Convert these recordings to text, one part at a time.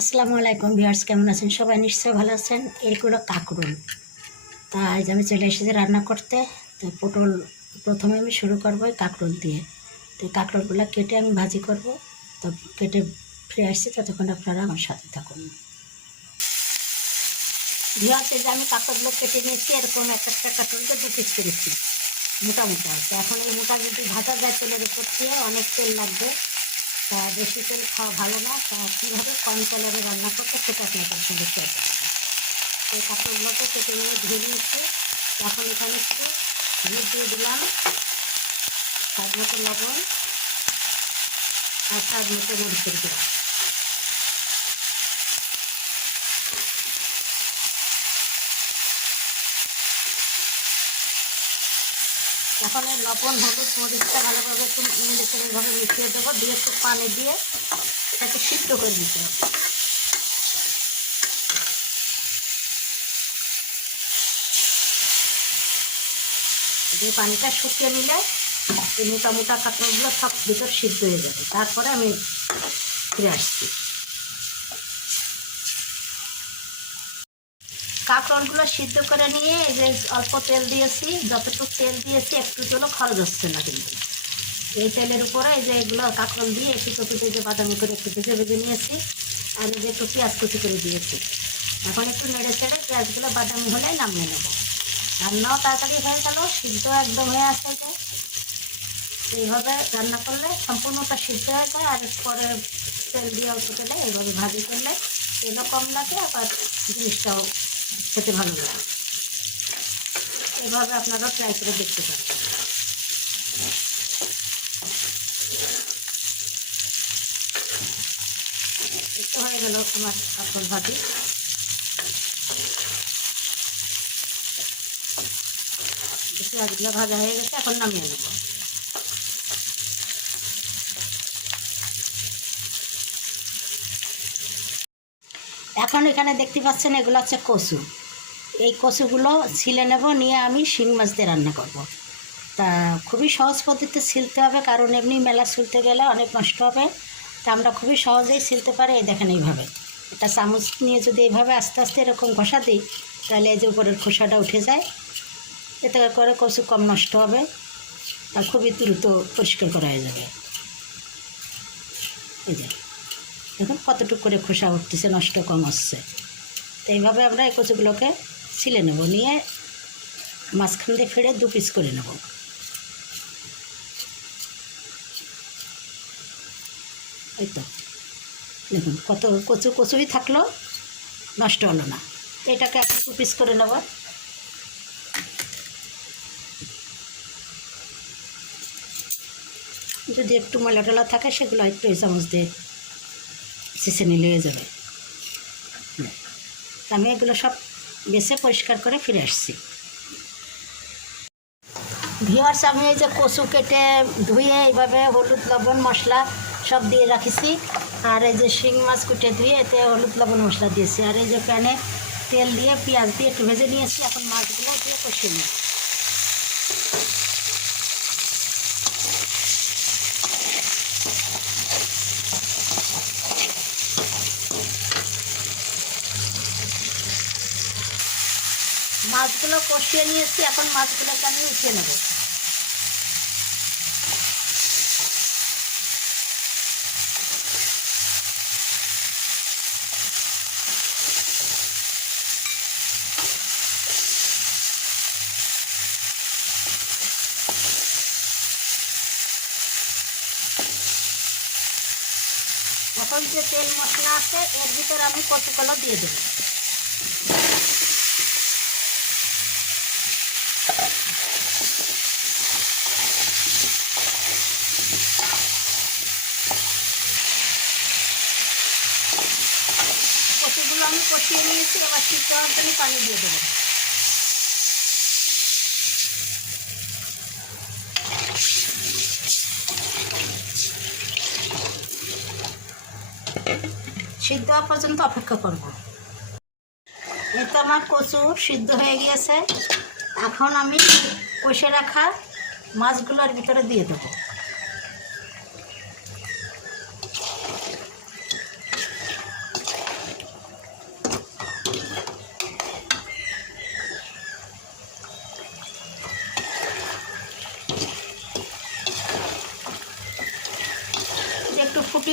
আসসালামু আলাইকুম ভিউয়ার্স, কেমন আছেন? সবাই নিশ্চয়ই ভালো আছেন। এগুলো কাকরুল। তা আজ আমি চলে এসেছি রান্না করতে। তো পটল প্রথমে আমি শুরু করব কাঁকরোল দিয়ে। তো কাঁকরোলগুলো কেটে আমি ভাজি করব। তো কেটে ফিরে আসছি, ততক্ষণ আপনারা আমার সাথে থাকুন। ভিউয়ার্স যে আমি কাঁকরোলগুলো কেটে নিয়েছি এরকম এক একটা কাঁকরোলকে দু পিস করেছি। মোটা মোটা এখন এই মোটা যদি ভাজা যায়, তেলের উপর দিয়ে অনেক তেল লাগবে। বেশি তেল খাওয়া ভালো না। কীভাবে কম কালারে রান্না করতে সেটা আপনাদের সঙ্গে শেয়ার করছি। তো কাপড়গুলোকে কেটে নিয়ে ধুয়ে নিয়েছি। এখন এখানে একটু ঘুর দিয়ে দিলাম। স্বাদ মতো লবণ আর স্বাদ মতো মরিচের দিলাম এখন এই লবণ, হলুদ মরিচটা ভালোভাবে একটু নেড়ে চেড়েভাবে মিশিয়ে দেবো। দিয়ে একটু পানি দিয়ে এটাকে সিদ্ধ করে দিতে হবে। দিয়ে পানিটা শুকিয়ে নিলে এই মোটা মোটা সব ভিতর সিদ্ধ হয়ে যাবে। তারপরে আমি ফিরে আসছি। কাঁকড়গুলো সিদ্ধ করে নিয়ে এই যে অল্প তেল দিয়েছি, যতটুকু তেল দিয়েছি একটু চলো খরচ হচ্ছে না কিন্তু। এই তেলের উপরে এই যে এগুলো কাঁকড়ল দিয়ে একটু টুপিতে যে বাদামি করে একটু ভেজে ভেজে নিয়েছি আর এই যে একটু পেঁয়াজ কুচি করে দিয়েছি। এখন একটু নেড়ে চেড়ে পেঁয়াজগুলো বাদামি হলেই নামিয়ে নেব। রান্নাও তাড়াতাড়ি হয়ে গেল, সিদ্ধ একদম হয়ে আসে যায় এইভাবে রান্না করলে সম্পূর্ণটা সিদ্ধ হয়ে যায়, আর পরে তেল দিয়ে অল্প তেলে এইভাবে ভাজি করলে তেলও কম লাগে, আবার জিনিসটাও খেতে ভালো লাগে। এভাবে আপনারা ট্রাই করে দেখতে পারেন। একটু হয়ে গেল তোমার কাপড় ভাজি। পেঁয়াজগুলো ভাজা হয়ে গেছে, এখন নামিয়ে নেব। এখন এখানে দেখতে পাচ্ছেন এগুলো হচ্ছে কচু। এই কচুগুলো ছিলে নেব, নিয়ে আমি শিং মাছ দিয়ে রান্না করব। তা খুবই সহজ পদ্ধতিতে ছিলতে হবে, কারণ এমনি মেলা ছুলতে গেলে অনেক নষ্ট হবে। তা আমরা খুবই সহজেই ছিলতে পারি, এই দেখেন এইভাবে। এটা চামচ নিয়ে যদি এইভাবে আস্তে আস্তে এরকম ঘষা দিই, তাহলে এই যে উপরের খোসাটা উঠে যায়। এতে করে কচু কম নষ্ট হবে আর খুবই দ্রুত পরিষ্কার করা হয়ে যাবে। এই যে। দেখুন কতটুকু করে খোসা উঠতেছে, নষ্ট কম হচ্ছে। তো এইভাবে আমরা এই কচুগুলোকে ছিলে নেব, নিয়ে মাঝখান দিয়ে ফেড়ে দু পিস করে নেব। এই তো, দেখুন কত কচু কচুই থাকল, নষ্ট হলো না। তো এটাকে এখন দু পিস করে নেব। যদি একটু ময়লা টলা থাকে, সেগুলো একটু এই চামচ দিয়ে সিসে নিলে হয়ে যাবে। আমি এগুলো সব বেছে পরিষ্কার করে ফিরে আসছি। ভিওয়ার্স আমি এই যে কচু কেটে ধুয়ে এইভাবে হলুদ লবণ মশলা সব দিয়ে রাখিছি। আর এই যে শিং মাছ কুটে ধুয়ে এতে হলুদ লবণ মশলা দিয়েছি। আর এই যে প্যানে তেল দিয়ে পেঁয়াজ দিয়ে একটু ভেজে নিয়েছি। এখন মাছগুলো দিয়ে কষিয়ে নেব মাছগুলো কষিয়ে নিয়েছি, এখন মাছগুলোকে আমি উঠিয়ে নেব। এখন যে তেল মশলা আছে, এর ভিতরে আমি কচুকলা দিয়ে দেবো কচুগুলো আমি কষিয়ে নিয়েছি, এবার হওয়ার জন্য পানি দিয়ে দেবো। সিদ্ধ হওয়া পর্যন্ত অপেক্ষা করব। তো আমার কচু সিদ্ধ হয়ে গিয়েছে। এখন আমি কষে রাখা মাছগুলোর ভিতরে দিয়ে দেবো।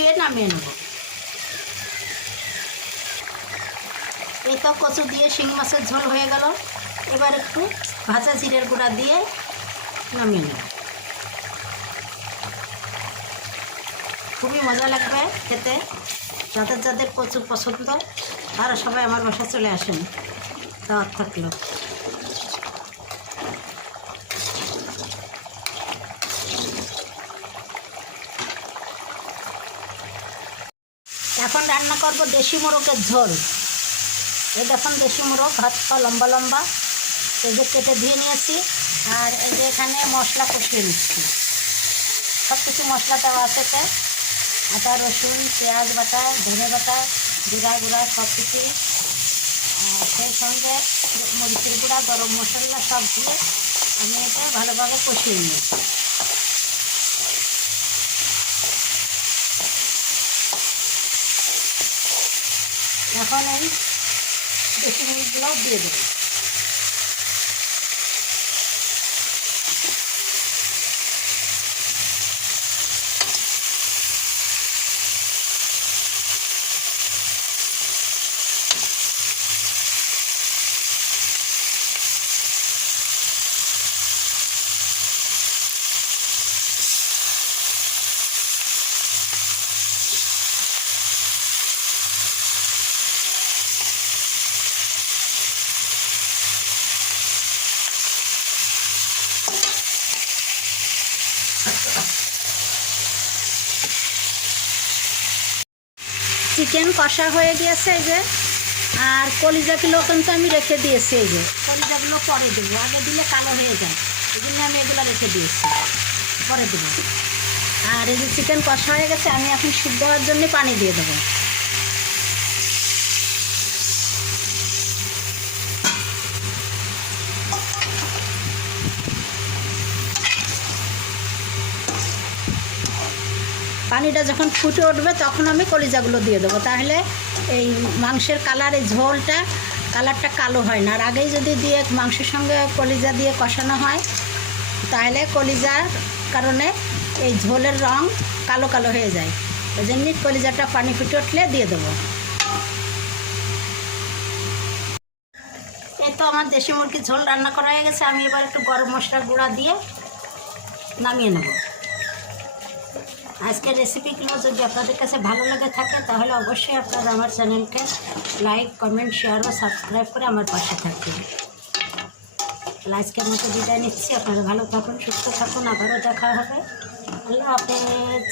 ফুটিয়ে নামিয়ে নেব। এই তো কচু দিয়ে শিং মাছের ঝোল হয়ে গেল। এবার একটু ভাজা জিরের গুঁড়া দিয়ে নামিয়ে নেব। খুবই মজা লাগবে খেতে, যাদের যাদের কচু পছন্দ, তারা সবাই আমার বাসা চলে আসেন, দাওয়াত থাকল। এখন রান্না করব দেশি মোরগের ঝোল। এই দেখুন দেশি মোরগ, হাত পা লম্বা লম্বা। এই যে কেটে ধুয়ে নিয়েছি। আর এই যে এখানে মশলা কষিয়ে নিচ্ছি। সব কিছু মশলা দেওয়া আছে। আদা, রসুন, পেঁয়াজ বাটা, ধনে বাটা, জিরা গুঁড়া সব কিছু সেই সঙ্গে মরিচের গুঁড়া, গরম মশলা সব দিয়ে আমি এটা ভালোভাবে কষিয়ে নিয়েছি। এখন আমি দেশি মুরগিগুলোও দিয়ে দেবো। চিকেন কষা হয়ে গিয়েছে এই যে। আর কলিজা কিলো কিন্তু আমি রেখে দিয়েছি এই যে। কলিজাগুলো পরে দেবো। আগে দিলে কালো হয়ে যায়। এই জন্য আমি এগুলো রেখে দিয়েছি। পরে দেবো। আর এই যে চিকেন কষা হয়ে গেছে, আমি এখন শুদ্ধ হওয়ার জন্য পানি দিয়ে দেবো। পানিটা যখন ফুটে উঠবে, তখন আমি কলিজাগুলো দিয়ে দেবো। তাহলে এই মাংসের কালার এই ঝোলটা কালারটা কালো হয় না। আর আগেই যদি দিয়ে মাংসের সঙ্গে কলিজা দিয়ে কষানো হয়, তাহলে কলিজার কারণে এই ঝোলের রং কালো কালো হয়ে যায়। ওই জন্যই কলিজাটা পানি ফুটে উঠলে দিয়ে দেবো। এই তো আমার দেশি মুরগির ঝোল রান্না করা হয়ে গেছে। আমি এবার একটু গরম মশলার গুঁড়া দিয়ে নামিয়ে নেব। আজকের রেসিপিগুলো যদি আপনাদের কাছে ভালো লাগে থাকে, তাহলে অবশ্যই আপনারা আমার চ্যানেলকে লাইক কমেন্ট শেয়ার ও সাবস্ক্রাইব করে আমার পাশে থাকবেন। আজকের মতো বিদায় নিচ্ছি। আপনারা ভালো থাকুন, সুস্থ থাকুন। আবারও দেখা হবে। আল্লাহ হাফেজ।